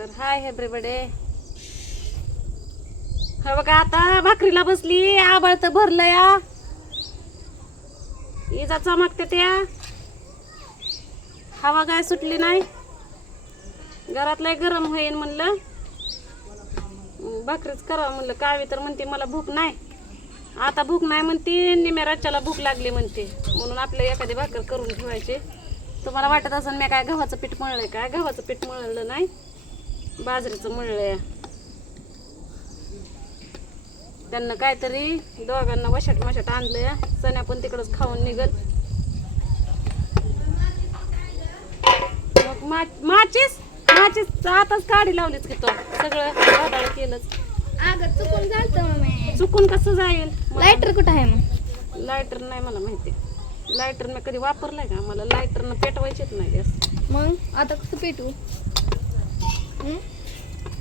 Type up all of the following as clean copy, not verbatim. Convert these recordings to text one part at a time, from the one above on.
तर hi everybody. हा बघा आता भाकरीला बसली. आबाळ तर भरलं या. इजा चमकते त्या. हवा काय सुटली नाही. घरात लय गरम होईन म्हणलं. भाकरीच करावं म्हणलं. कावी तर म्हणते मला भूक नाही. आता भूक नाही म्हणते. निम्या रातच्याला भूक लागली म्हणते. म्हणून आपल्या एखादी भाकर करून ठेवायची. तुम्हाला वाटत असेल मी काय गव्हाचं पीठ मळलंय काय? गव्हाचं पीठ मळलं नाही, बाजरीचं मळलंय. त्यांना काहीतरी दोघांना वशाट मशाट आणलंय. सण्या पण तिकडच खाऊन निघल. मग माचीस आताच काढी लावलीच की तो सगळं वादळ केलंच. अगं चुकून झालतं मम्मी. चुकून कसं जाईल? लायटर कुठं आहे मग? लायटर नाही मला माहिती. लायटर मी कधी वापरलाय का? मला लायटरनं पेटवायचेच नाही गॅस. मग आता कसं पेटू?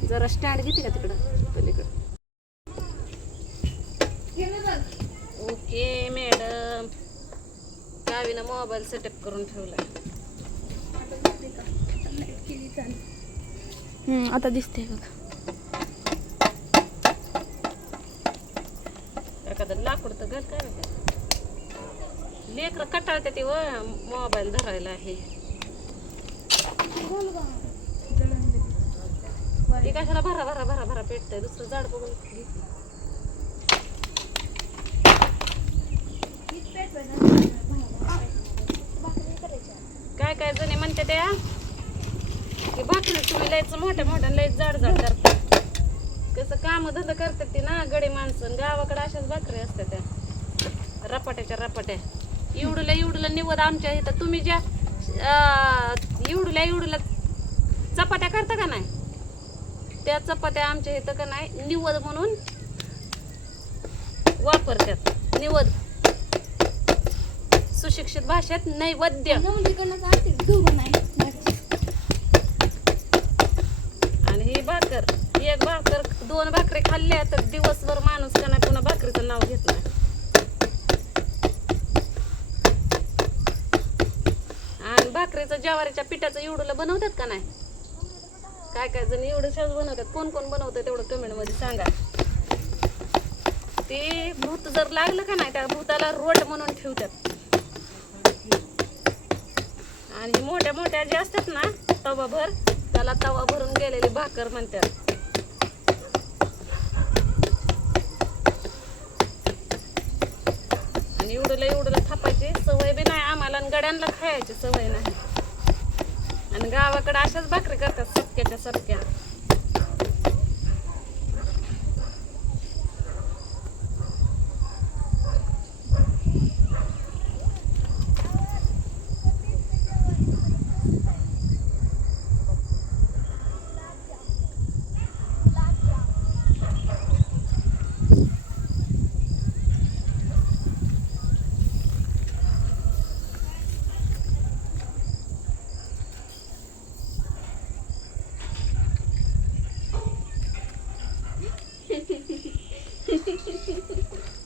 जरा स्टँड घेते का तिकडं पलीकडं? Okay madam. गावीनं मोबाईल सेटअप करून ठेवलाय. आता दिसते बघ. एखादं लाकूड तर घर काय लेकरं कटाळते ते व मोबाईल धरायला आहे. ती कशाला भरा भरा भरा भरा पेटतंय. दुसरं झाड बघून घेते. काय काय जणी म्हणते त्या की भाकरी तुम्ही लयच मोठ्या मोठ्या लयच जाड जाड करतात. कसं काम धंदा करतात ती ना गडी माणसं. गावाकडे अशाच भाकरी असतात त्या रपाट्याच्या रपाट्या. एवढूला निवद आमच्या इथं. तुम्ही ज्या एवढूला चपात्या करता का नाही, त्या चपात्या आमच्या इथं का नाही निवद म्हणून वापरतात. निवद सुशिक्षित भाषेत नैवेद्य. आणि ही भाकर, एक भाकर दोन भाकरी खाल्ल्या तर दिवसभर माणूस का नाही पुन्हा भाकरीचं नाव घेत नाही. आणि भाकरीचं ज्वारीच्या पिठाचं एवढं बनवतात का नाही? काय काय जण एवढं सहज बनवतात. कोण कोण बनवतं तेवढं कमेंट मध्ये सांगा. ते भूत जर लागलं का नाही त्या भूताला रोट म्हणून ठेवतात. आणि मोठ्या मोठ्या जे असतात ना तवाभर, त्याला तवा भरून गेलेली भाकर म्हणतात. आणि एवढं थापायची सवय बी नाही आम्हाला. आणि गड्यांना खायची सवय नाही. आणि गावाकडे अशाच भाकरी करतात सपक्याच्या सपक्या.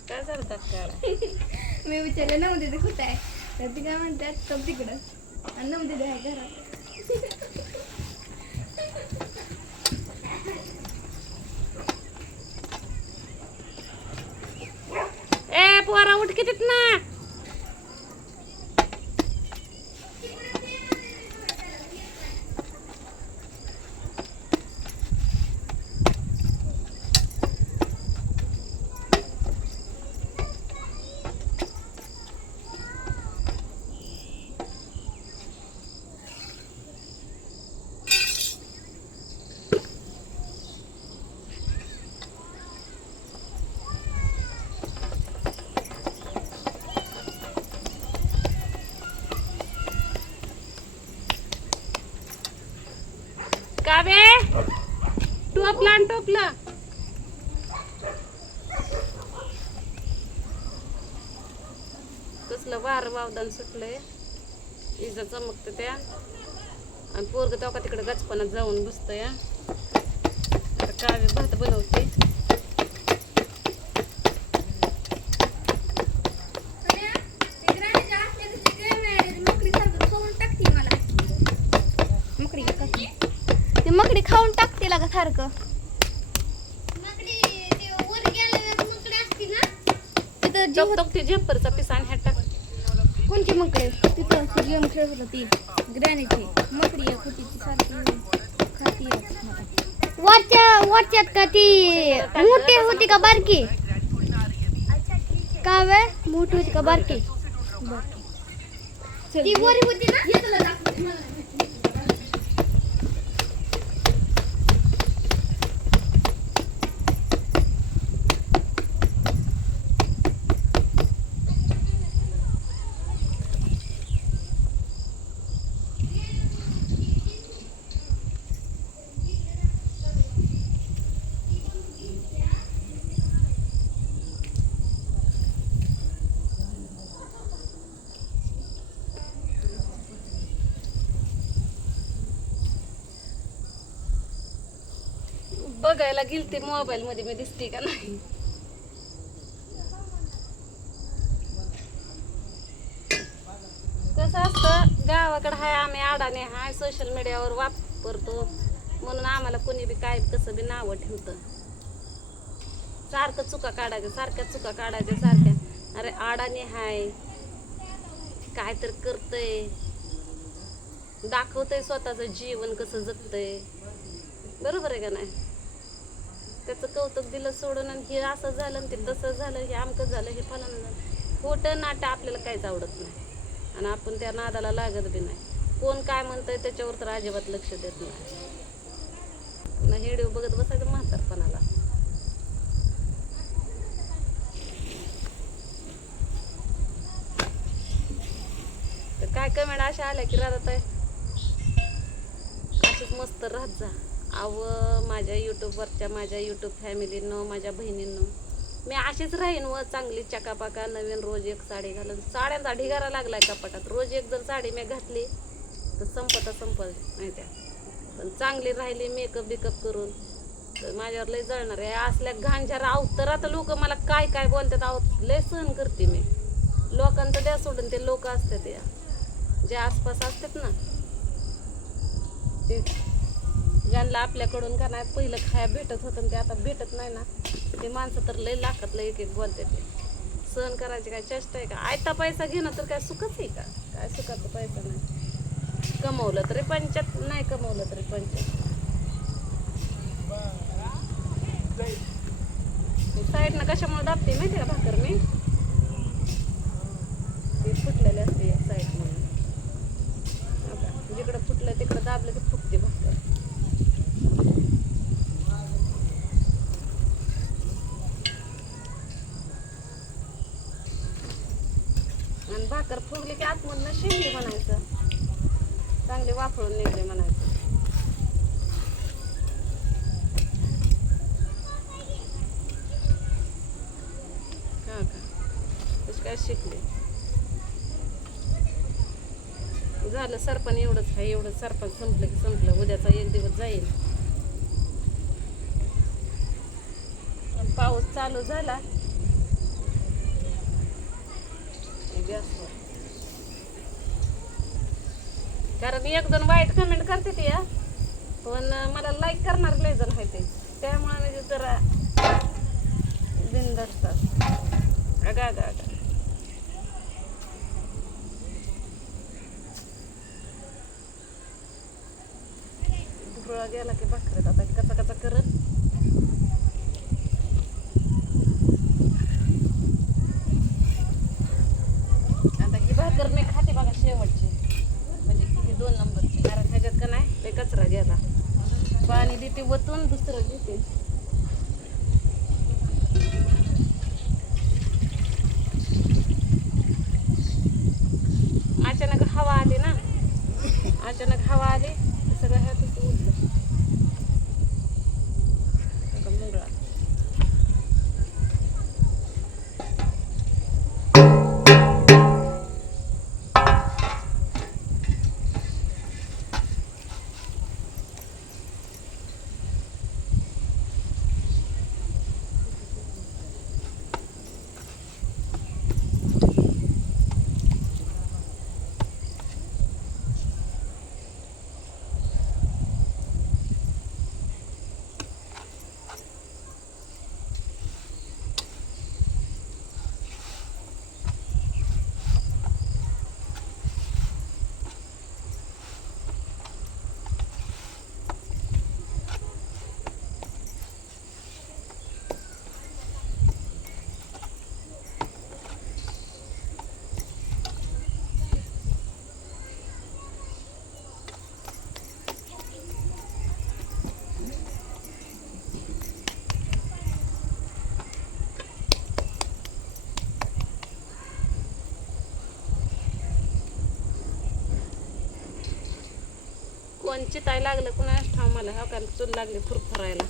काय करतात काय? मी विचारलं नव्हते ते कुठं आहे तर ती काय म्हणतात सब तिकडं. आणि नव्हते ते आहे घरात. ए पोरा उठ कितीत ना. कावे टोपलं. कसलं वार वावदान सुटलंय. इजा चमकते त्या. आणि पोरग तेव्हा तिकडे गचपणात जाऊन बसतोय. आता कावे भात बनवते. मकडी खाऊन टाकते का सारखं. तिथं जीव टक ते झेंपरचा पिस आणि ह्यात टाक. कोणची मकडी तिथं गेम खेळत होती ती ग्रॅनीची मकडी एक होती ती सारखी खाती वाच्यात का ती मोठी होती का बारकी का वे मोठी होती का बारकी ती गोरी होती ना. बघायला गेलते मोबाईल मध्ये मी दिसते का नाही. कसं असतं गावाकडे हाय आम्ही अडाणे हाय सोशल मीडियावर वापरतो म्हणून आम्हाला कोणी बी काय कसं बी नावं ठेवतं. सारखं चुका काढायच्या सारख्या. अरे अडाणे हाय काय तर करतय दाखवतय स्वतःचं जीवन कसं जगतय. बरोबर आहे का नाही. त्याचं कौतुक दिलं सोडून आणि हे असं झालं आणि ते तसं झालं हे अमकं झालं हे फलानं झालं. खोटं नाटं आपल्याला काहीच आवडत नाही आणि आपण त्या नादाला लागत बी नाही. कोण काय म्हणतंय त्याच्यावर तर अजिबात लक्ष देत नाही. पुन्हा व्हिडिओ बघत बसायचं म्हातारपणाला. तर काय कमेंट अशा आल्या की राहत आहे अशीच मस्त राहत जा. माझ्या यूट्यूबवरच्या माझ्या यूट्यूब फॅमिलीनं माझ्या बहिणींनो मी अशीच राहीन व चांगली चकापाका नवीन रोज एक साडी घालून. साड्यांचा ढिगारा लागलाय कपाटात. रोज एक जर साडी मी घातली तर संपत माहिती आहे. पण चांगली राहिली मेकअप बिकअप करून तर माझ्यावर लय जळणार आहे. असल्या घाणझार आहोत तर आता लोक मला काय काय बोलतात आहोत लय सहन करते मी. लोकांचं द्या सोडून ते लोक असतात या जे आसपास असतात ना ते ज्यांना आपल्याकडून का नाही पहिलं खाया भेटत होतं ते आता भेटत नाही ना ते माणसं तर लय लाखातलं एक बोलते. ते सहन करायची काय चेष्टा आहे का. आयता पैसा घेणं तर काय सुखच आहे का. काय सुखाचा पैसा नाही. कमवलं तरी पंचायत नाही कमवलं तरी पंचायत. साईडनं कशामुळे दाबते माहिती का भाकर मी ते फुटलेले असते एक साईड म्हणून जिकडं फुटलं तिकडं दाबलं की फुटते भाकर. आणि भाकर फुगली की आतमधनं शिंगली म्हणायचं चांगली वाफळून निघले म्हणायचं. का तशी काय शिकले. झालं सरपण एवढंच आहे. एवढं सरपण संपलं की संपलं. उद्याचा एक दिवस जाईल. पाऊस चालू झाला गॅसवर कारण एक दोन वाईट कमेंट करते ते या पण मला लाईक करणार लय जण आहे ते त्यामुळे म्हणजे जरा बिनधास्त अगा धुरळा गेला की भाकरीत आता कचा करत आता ही भाकर मी खाते बघा शेवटची म्हणजे ही 2 नंबरची कारण ह्याच्यात का नाही ते कचरा गेला पाणी देते वतून दुसरं देते. अचानक हवा आली ना हवा आली सगळं ह्यातच उडलं मुंगळा. जेवण चिताय लागलं कुणाच ठाव मला हो का चूल लागली फुरफुरायला